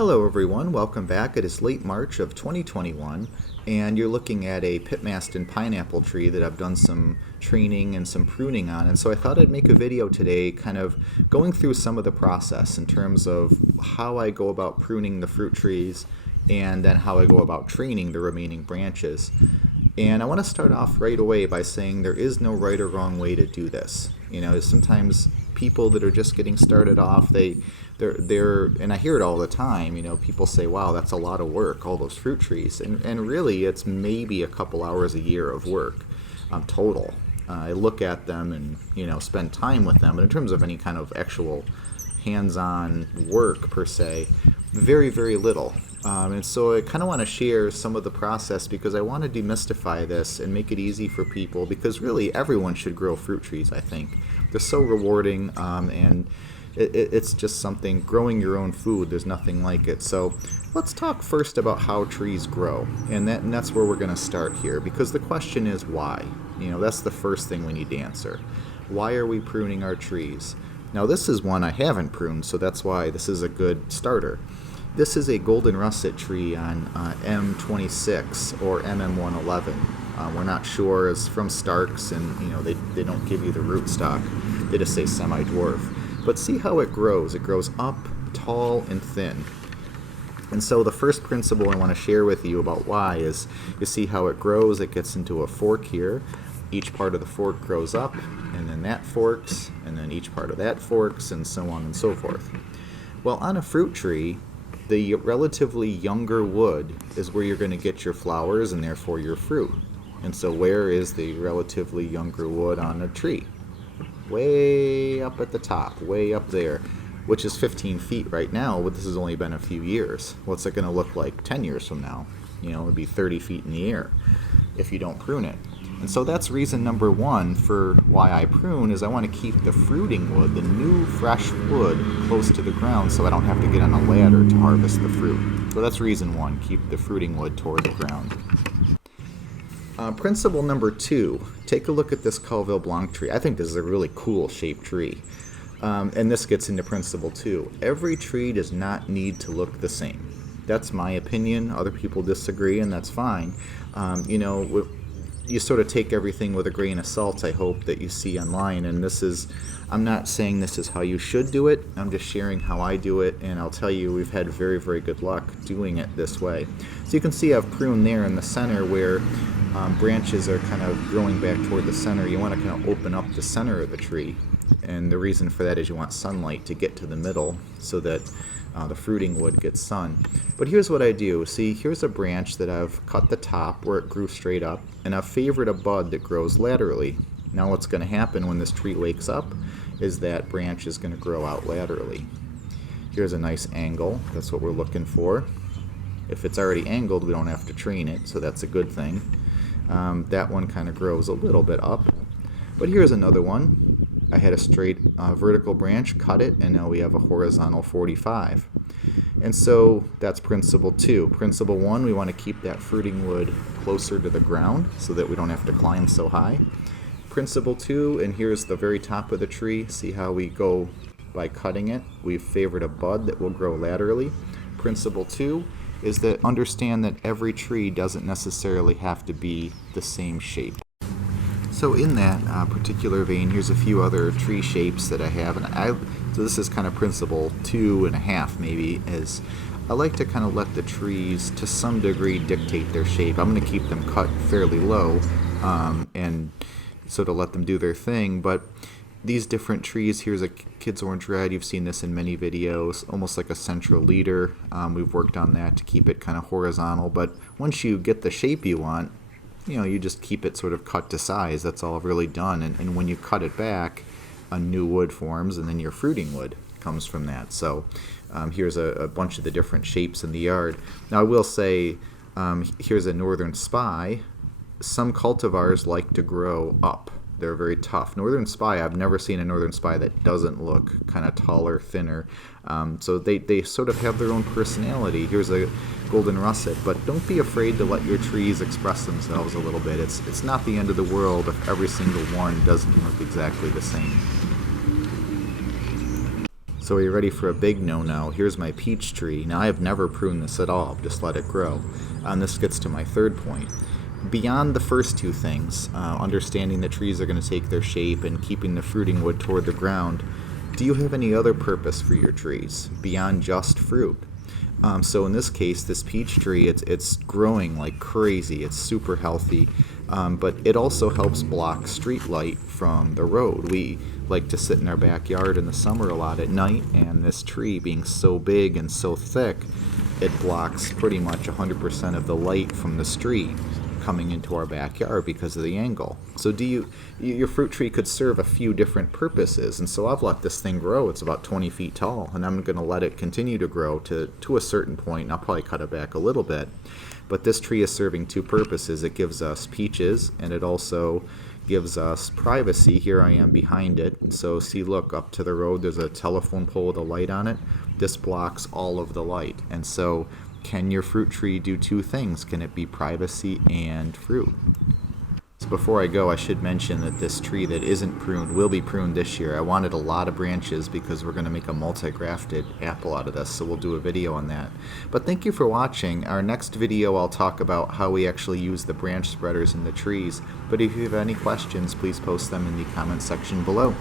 Hello everyone, welcome back. It is late March of 2021 and you're looking at a Pitmaston pineapple tree that I've done some training and some pruning on, and so I thought I'd make a video today kind of going through some of the process in terms of how I go about pruning the fruit trees and then how I go about training the remaining branches. And I want to start off right away by saying there is no right or wrong way to do this. You know, sometimes people that are just getting started off, they're and I hear it all the time, you know, people say, wow, that's a lot of work, all those fruit trees. And really, it's maybe a couple hours a year of work total. I look at them and, you know, spend time with them. But in terms of any kind of actual hands-on work per se, very, very little. And so I kind of want to share some of the process because I want to demystify this and make it easy for people, because really everyone should grow fruit trees, I think. They're so rewarding, and it's just something, growing your own food, there's nothing like it. So let's talk first about how trees grow, and that's where we're going to start here, because the question is why. You know, that's the first thing we need to answer. Why are we pruning our trees? Now this is one I haven't pruned, so that's why this is a good starter. This is a golden russet tree on M26 or MM111. We're not sure. It's from Starks, and you know they don't give you the rootstock. They just say semi-dwarf. But see how it grows. It grows up, tall, and thin. And so the first principle I want to share with you about why is you see how it grows. It gets into a fork here. Each part of the fork grows up, and then that forks, and then each part of that forks, and so on and so forth. Well, on a fruit tree, the relatively younger wood is where you're going to get your flowers and therefore your fruit. And so where is the relatively younger wood on a tree? Way up at the top, way up there, which is 15 feet right now, but this has only been a few years. What's it going to look like 10 years from now? You know, it would be 30 feet in the air if you don't prune it. And so that's reason number one for why I prune, is I want to keep the fruiting wood, the new fresh wood, close to the ground so I don't have to get on a ladder to harvest the fruit. So that's reason one, keep the fruiting wood toward the ground. Principle number two, take a look at this Calville Blanc tree. I think this is a really cool shaped tree. And this gets into principle two. Every tree does not need to look the same. That's my opinion. Other people disagree, and that's fine. You know, you sort of take everything with a grain of salt, I hope, that you see online. And this is, I'm not saying this is how you should do it. I'm just sharing how I do it. And I'll tell you, we've had very, very good luck doing it this way. So you can see I've pruned there in the center where branches are kind of growing back toward the center. You want to kind of open up the center of the tree. And the reason for that is you want sunlight to get to the middle so that the fruiting wood gets sun. But here's what I do. See, here's a branch that I've cut the top where it grew straight up, and I've favored a bud that grows laterally. Now what's going to happen when this tree wakes up is that branch is going to grow out laterally. Here's a nice angle. That's what we're looking for. If it's already angled, we don't have to train it, so that's a good thing. That one kind of grows a little bit up. But here's another one. I had a straight vertical branch, cut it, and now we have a horizontal 45. And so that's principle two. Principle one, we want to keep that fruiting wood closer to the ground so that we don't have to climb so high. Principle two, and here's the very top of the tree. See how we go by cutting it? We've favored a bud that will grow laterally. Principle two is that understand that every tree doesn't necessarily have to be the same shape. So in that particular vein, here's a few other tree shapes that I have, and so this is kind of principle 2.5 maybe, is I like to kind of let the trees to some degree dictate their shape. I'm going to keep them cut fairly low and sort of let them do their thing, but these different trees, here's a kid's orange red, you've seen this in many videos, almost like a central leader. We've worked on that to keep it kind of horizontal, but once you get the shape you want, you know, you just keep it sort of cut to size. That's all really done. And when you cut it back, a new wood forms, and then your fruiting wood comes from that. So here's a bunch of the different shapes in the yard. Now I will say, here's a northern spy. Some cultivars like to grow up. They're very tough. Northern spy, I've never seen a northern spy that doesn't look kind of taller, thinner. So they sort of have their own personality. Here's a golden russet, but don't be afraid to let your trees express themselves a little bit. It's not the end of the world if every single one doesn't look exactly the same. So are you ready for a big no-no? Here's my peach tree. Now I have never pruned this at all, just let it grow. And this gets to my third point. Beyond the first two things, understanding the trees are going to take their shape and keeping the fruiting wood toward the ground, do you have any other purpose for your trees beyond just fruit? So in this case, this peach tree, it's growing like crazy. It's super healthy, but it also helps block street light from the road. We like to sit in our backyard in the summer a lot at night, and this tree being so big and so thick, it blocks pretty much 100% of the light from the street coming into our backyard because of the angle. So your fruit tree could serve a few different purposes, and so I've let this thing grow. It's about 20 feet tall, and I'm going to let it continue to grow to a certain point, and I'll probably cut it back a little bit. But this tree is serving two purposes. It gives us peaches, and it also gives us privacy. Here I am behind it, and so see, look, up to the road there's a telephone pole with a light on it. This blocks all of the light, and so can your fruit tree do two things? Can it be privacy and fruit? So before I go, I should mention that this tree that isn't pruned will be pruned this year. I wanted a lot of branches because we're going to make a multi-grafted apple out of this, so we'll do a video on that. But thank you for watching. Our next video I'll talk about how we actually use the branch spreaders in the trees. But if you have any questions, please post them in the comment section below.